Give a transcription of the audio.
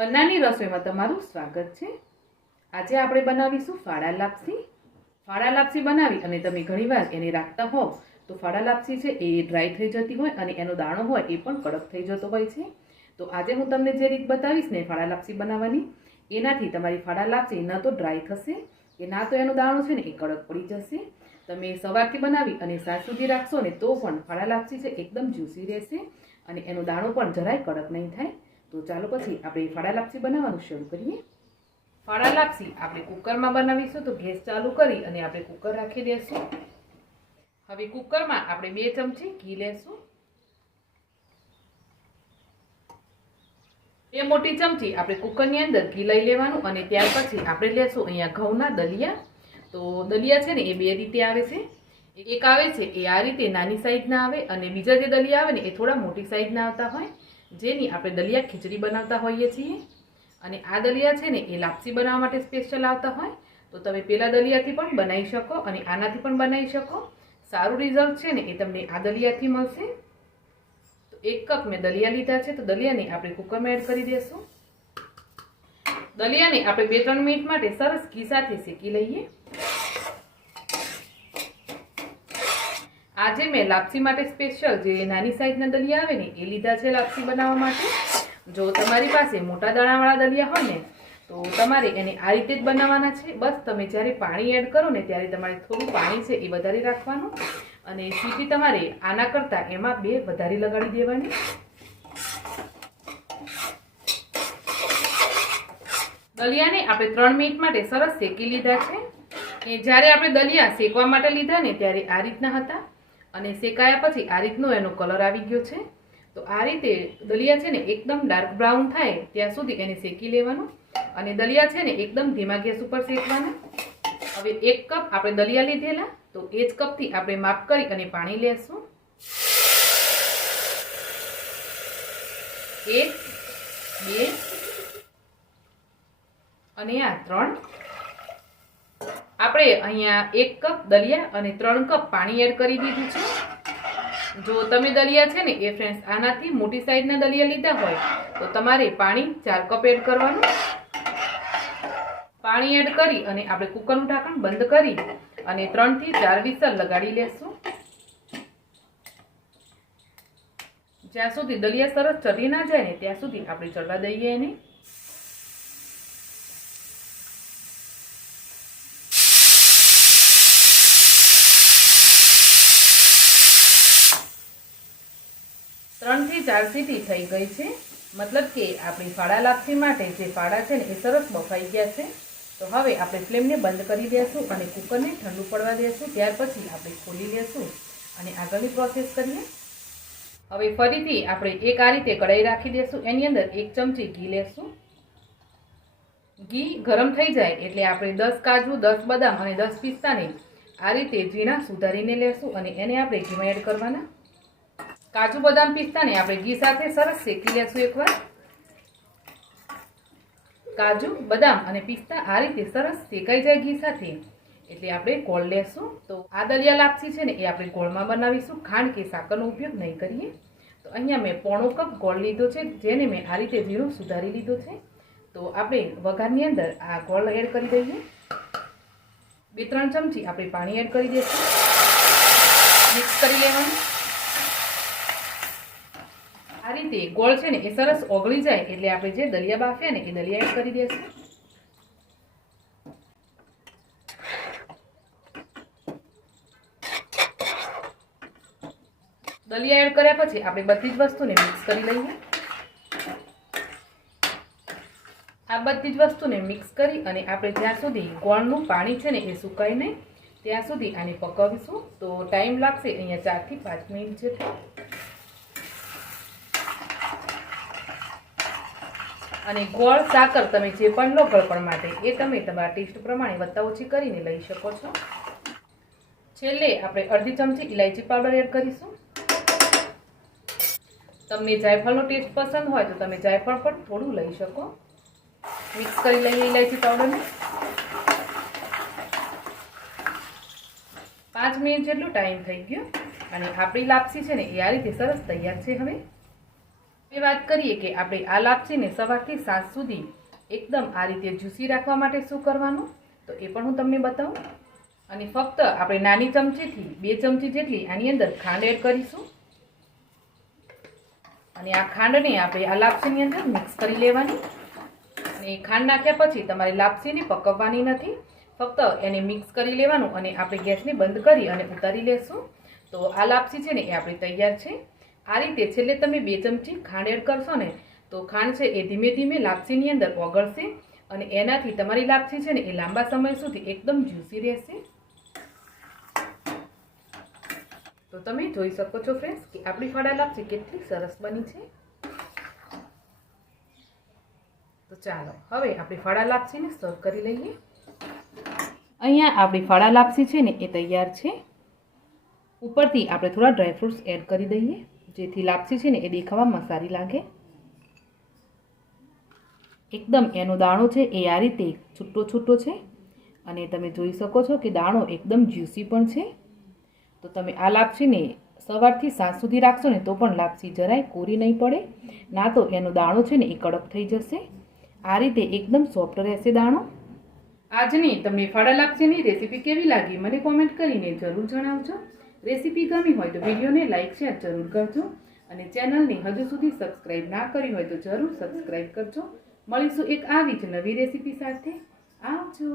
પન્નાની રસોઈમાં તમારું સ્વાગત છે। આજે આપણે બનાવીશું ફાડા લાપસી। ફાડા લાપસી બનાવી અને તમે ઘણીવાર એને રાખતા હો તો ફાડા લાપસી છે એ ડ્રાય થઈ જતી હોય અને એનો દાણો હોય એ પણ કડક થઈ જતો હોય છે। તો આજે હું તમને જે રીત બતાવીશ ને ફાડા લાપસી બનાવવાની, એનાથી તમારી ફાડા લાપસી ન તો ડ્રાય થશે કે ના તો એનો દાણો છે ને એ કડક પડી જશે। તમે સવારથી બનાવી અને સાંજ સુધી રાખશો ને તો પણ ફાડા લાપસી છે એકદમ જ્યુસી રહેશે અને એનો દાણો પણ જરાય કડક નહીં થાય। તો ચાલો પછી આપણે ફાડા લાપસી બનાવવાનું શરૂ કરીએ। ફાડા લાપસી આપણે કુકરમાં બનાવીશું, તો ગેસ ચાલુ કરી અને આપણે કુકર રાખી દઈશું। હવે કુકરમાં આપણે 2 ચમચી ઘી લેશું। 2 મોટી ચમચી આપણે કુકરની અંદર ઘી લઈ લેવાનું અને ત્યાર પછી આપણે લેશું અહીંયા ઘઉંના દલિયા। તો દલિયા છે ને એ 2 રીતે આવે છે। એક આવે છે એ આ રીતે નાની સાઈઝના આવે અને બીજા જે દલિયા આવે ને એ થોડા મોટી સાઈઝના આવતા હોય, જેની આપણે દલિયા ખીચડી બનાવતા હોઈએ છીએ। અને આ દલિયા છે ને એ લાપસી બનાવવા માટે સ્પેશિયલ આવતા હોય, તો તમે પેલા દલિયાથી પણ બનાવી શકો અને આનાથી પણ બનાવી શકો। સારું રિઝલ્ટ છે ને એ તમને આ દલિયાથી મળશે। તો 1 કપ મેં દલિયા લીધા છે, તો દલિયાને આપણે કુકરમાં એડ કરી દઈશું। દલિયાને આપણે 2-3 મિનિટ માટે સરસ ઘી સાથે શેકી લઈએ। આજે મેં લાપસી માટે સ્પેશિયલ જે નાની સાઈઝના દલિયા આવે ને એ લીધા છે લાપસી બનાવવા માટે। જો તમારી પાસે મોટા દાણાવાળા દલિયા હોય ને તો તમારે એને આ રીતે જ બનાવવાના છે। બસ તમે જ્યારે પાણી એડ કરો ને ત્યારે તમારે થોડું પાણી છે એ વધારે રાખવાનું અને સીટી તમારે આના કરતાં એમાં 2 વધારે લગાડી દેવાની। દલિયાને આપણે 3 મિનિટ માટે સરસ શેકી લીધા છે। જ્યારે આપણે દલિયા શેકવા માટે લીધા ને ત્યારે આ રીતના હતા અને શેકાયા પછી આ રીતનો એનો કલર આવી ગયો છે। તો આ રીતે દલિયા છે ને એકદમ ડાર્ક બ્રાઉન થાય ત્યાં સુધી એને શેકી લેવાનું અને દલિયા છે ને એકદમ ધીમા ગેસ ઉપર શેકવાના। હવે 1 કપ આપણે દલિયા લીધેલા, તો એ જ કપથી આપણે માપ કરી અને પાણી લેશું। 1, 2 અને આ 3। આપણે અહીંયા 1 કપ દલિયા અને 3 કપ પાણી એડ કરી દીધું છે। જો તમે દલિયા છે ને એ ફ્રેન્ડ્સ આનાથી મોટી સાઈઝના દલિયા લીધા હોય તો તમારે પાણી 4 કપ એડ કરવાનું। પાણી એડ કરી અને આપણે કુકરનું ઢાંકણ બંધ કરી અને 3 થી 4 વિસલ લગાડી લેશું, જ્યાં સુધી દલિયા સરસ ચડી ના જાય ને ત્યાં સુધી આપણે ચડવા દઈએ એને। ત્રણ થી 4 સીટી થઈ ગઈ છે, મતલબ કે આપણી ફાડા લાપસી માટે જે ફાડા છે ને એ સરસ બફાઈ ગયા છે। તો હવે આપણે ફ્લેમને બંધ કરી દઈશું અને કુકરને ઠંડુ પડવા દઈશું। ત્યાર પછી આપણે ખોલી લેશું અને આગળની પ્રોસેસ કરીએ। હવે ફરીથી આપણે એક આ રીતે કઢાઈ રાખી દઈશું, એની અંદર 1 ચમચી ઘી લેશું। ઘી ગરમ થઈ જાય એટલે આપણે 10 કાજુ, 10 બદામ અને 10 પિસ્તાને આ રીતે ઝીણા સુધારીને લેશું અને એને આપણે ઘીમાં એડ કરવાના। કાજુ, બદામ, પિસ્તાને આપણે ઘી સાથે સરસ શેકી લેશું એકવાર। કાજુ, બદામ અને પિસ્તા આ રીતે સરસ શેકાઈ જાય ઘી સાથે એટલે આપણે ગોળ લેશું। તો આ દલિયા લાપસી છે ને એ આપણે ગોળમાં બનાવીશું, ખાંડ કે સાકરનો ઉપયોગ નહીં કરીએ। તો અહીંયા મેં 1/4 કપ ગોળ લીધો છે, જેને મેં આ રીતે ઝીણો સુધારી લીધો છે। તો આપણે વઘારની અંદર આ ગોળ એડ કરી દઈએ। 2-3 ચમચી આપણે પાણી એડ કરી દઈશું, મિક્સ કરી લેવાનું। આ રીતે ગોળ છે ને એ સરસ ઓગળી જાય એટલે આપણે જે દલિયા બાફ્યા ને એ દલિયા એડ કરી દઈશું। દલિયા એડ કર્યા પછી આપણે બધી જ વસ્તુને મિક્સ કરી લઈએ। આ બધી જ વસ્તુને મિક્સ કરી અને આપણે જ્યાં સુધી ગોળનું પાણી છે ને એ સુકાય નહીં ત્યાં સુધી આને પકવીશું। તો ટાઈમ લાગશે અહીંયા 4 થી 5 મિનિટ જેટલો। અને ગોળ, સાકર તમે જે પણ લો ગળપણ માટે એ તમે તમારા ટેસ્ટ પ્રમાણે વધતા ઓછી કરીને લઈ શકો છો। છેલ્લે આપણે અડધી ચમચી ઇલાયચી પાવડર એડ કરીશું। તમને જાયફળનો ટેસ્ટ પસંદ હોય તો તમે જાયફળ પણ થોડું લઈ શકો। મિક્સ કરી લઈએ ઇલાયચી પાવડરને। 5 મિનિટ જેટલો ટાઈમ થઈ ગયો અને આપણી લાપસી છે ને એ આ રીતે સરસ તૈયાર છે। હવે એ વાત કરીએ કે આપણે આ લાપસીને સવારથી સાંજ સુધી એકદમ આ રીતે જ્યુસી રાખવા માટે શું કરવાનું, તો એ પણ હું તમને બતાવું. અને ફક્ત આપણે નાની ચમચીથી 2 ચમચી જેટલી આની અંદર ખાંડ એડ કરીશું. અને આ ખાંડને આપણે આ લાપસીની અંદર મિક્સ કરી લેવાની. અને ખાંડ નાખ્યા પછી તમારે લાપસીને પકવવાની નથી, ફક્ત એને મિક્સ કરી લેવાનું અને આપણે ગેસને બંધ કરી અને ઉતારી લેશું. તો આ લાપસી છે ને એ આપણી તૈયાર છે. આ રીતે છેલ્લે તમે 2 ચમચી ખાંડ એડ કરશો ને તો ખાંડ છે એ ધીમે ધીમે લાપસીની અંદર ઓગળશે અને એનાથી તમારી લાપસી છે ને એ લાંબા સમય સુધી એકદમ જ્યુસી રહેશે. તો તમે જોઈ શકો છો ફ્રેન્ડ્સ કે આપણી ફાડા લાપસી કેટલી સરસ બની છે. તો ચાલો હવે આપણી ફાડા લાપસીને સર્વ કરી લઈએ. અહીંયા આપણી ફાડા લાપસી છે ને એ તૈયાર છે. ઉપરથી આપણે થોડા ડ્રાયફ્રૂટ્સ એડ કરી દઈએ જેથી લાપસી છે ને એ દેખાવામાં સારી લાગે. એકદમ એનો દાણો છે એ આ રીતે છૂટો છૂટો છે અને તમે જોઈ શકો છો કે દાણો એકદમ જ્યુસી પણ છે. તો તમે આ લાપસીને સવારથી સાંજ સુધી રાખશો ને તો પણ લાપસી જરાય કોરી નહીં પડે, ના તો એનો દાણો છે ને એ કડક થઈ જશે. આ રીતે એકદમ સોફ્ટ રહેશે દાણો. આજની તમને ફાડા લાપસીની રેસીપી કેવી લાગી મને કોમેન્ટ કરીને જરૂર જણાવજો. રેસીપી ગમી હોય તો વિડીયોને લાઇક શેર જરૂર કરજો અને ચેનલને હજુ સુધી સબસ્ક્રાઈબ ના કરી હોય તો જરૂર સબસ્ક્રાઈબ કરજો. મળીશું એક આવી જ નવી રેસીપી સાથે. આવજો.